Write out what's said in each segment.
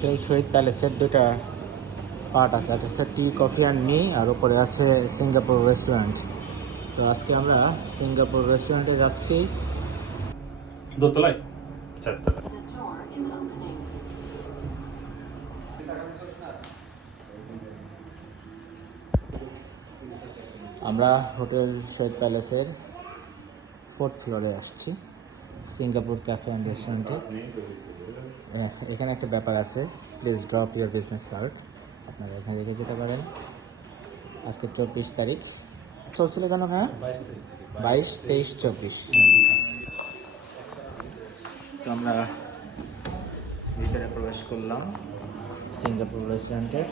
Hotel Shahid প্যালেসের দুটা part আছে, একটা হচ্ছে টি কফি অ্যান্ড মি, আর উপরে আছে সিঙ্গাপুর রেস্টুরেন্ট। তো আজকে আমরা সিঙ্গাপুর রেস্টুরেন্টে যাচ্ছি। দোতলায়, চারতলায়। আমরা হোটেল শহীদ প্যালেসের 4th ফ্লোরে আসছি, সিঙ্গাপুর ক্যাফে অ্যান্ড রেস্টুরেন্টে। এখানে একটা ব্যাপার আছে, please drop your business card, আপনারা এখানে রেখে যেতে পারেন। আজকে 24 তারিখ চলছিল কেন ভাইয়া? 22, 23, 24। তো আমরা ভিতরে প্রবেশ করলাম সিঙ্গাপুর রেস্টুরেন্টের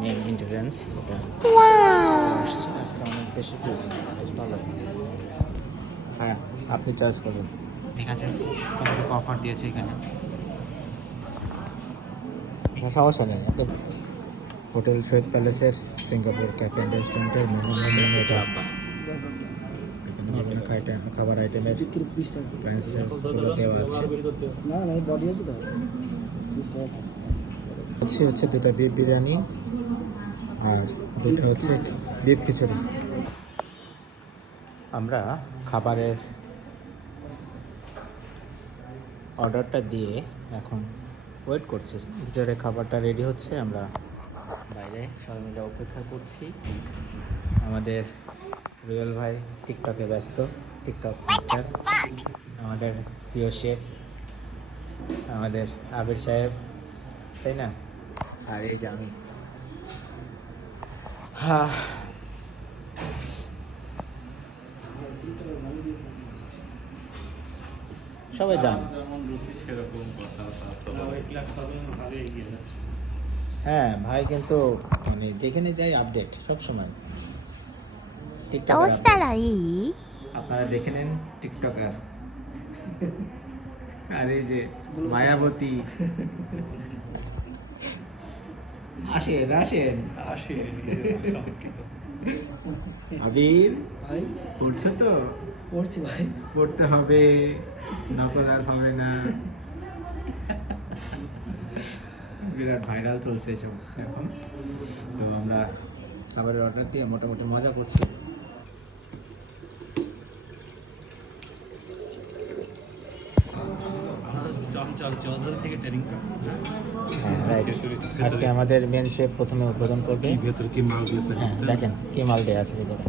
মেন এন্ট্রান্স। আজকে অনেক বেশি ভিড়, বেশ ভালো। হ্যাঁ, আপনি চয়েস করুন। ঠিক আছে, কতটুকু অফার দিয়েছে এখানে, সমস্যা নেই। হোটেল শহীদ প্যালেসের সিঙ্গাপুর ক্যাফে অ্যান্ড রেস্টুরেন্টের মেনু এটা। খাবার আইটেমের প্রাইসেসগুলো দেওয়া আছে। হচ্ছে দুটো বিফ বিরিয়ানি আর দুটো হচ্ছে বিফ খিচুড়ি। আমরা খাবারের অর্ডারটা দিয়ে এখন ওয়েট করছি, ভিতরে খাবারটা রেডি হচ্ছে, আমরা বাইরে সবাই মিলে অপেক্ষা করছি। আমাদের রুয়েল ভাই টিকটকে ব্যস্ত, টিকটক মাস্টার, আমাদের প্রিয় শেফ আমাদের আবির সাহেব, তাই না? আর এই যে আমি। সবাই যান। হ্যাঁ ভাই, কিন্তু মানে যেখানে যাই আপডেট সব সময় টিকটক। আপনারা দেখে নেন টিকটকার। আর এই যে মায়াবতী, আসেন আসেন। আবির পড়ছো তো? পড়ছি ভাই। পড়তে হবে, নকল আর হবে না। বিরাট ভাইরাল চলছে এসব এখন। তো আমরা খাবারের অর্ডার দিয়ে মোটামুটি মজা করছি। আজকে আমাদের মেন শেফ প্রথমে উদ্বোধন করবে। ভেতরে কি মাল দিয়েছে? হ্যাঁ দেখেন কি মাল দেওয়া আছে ভিতরে।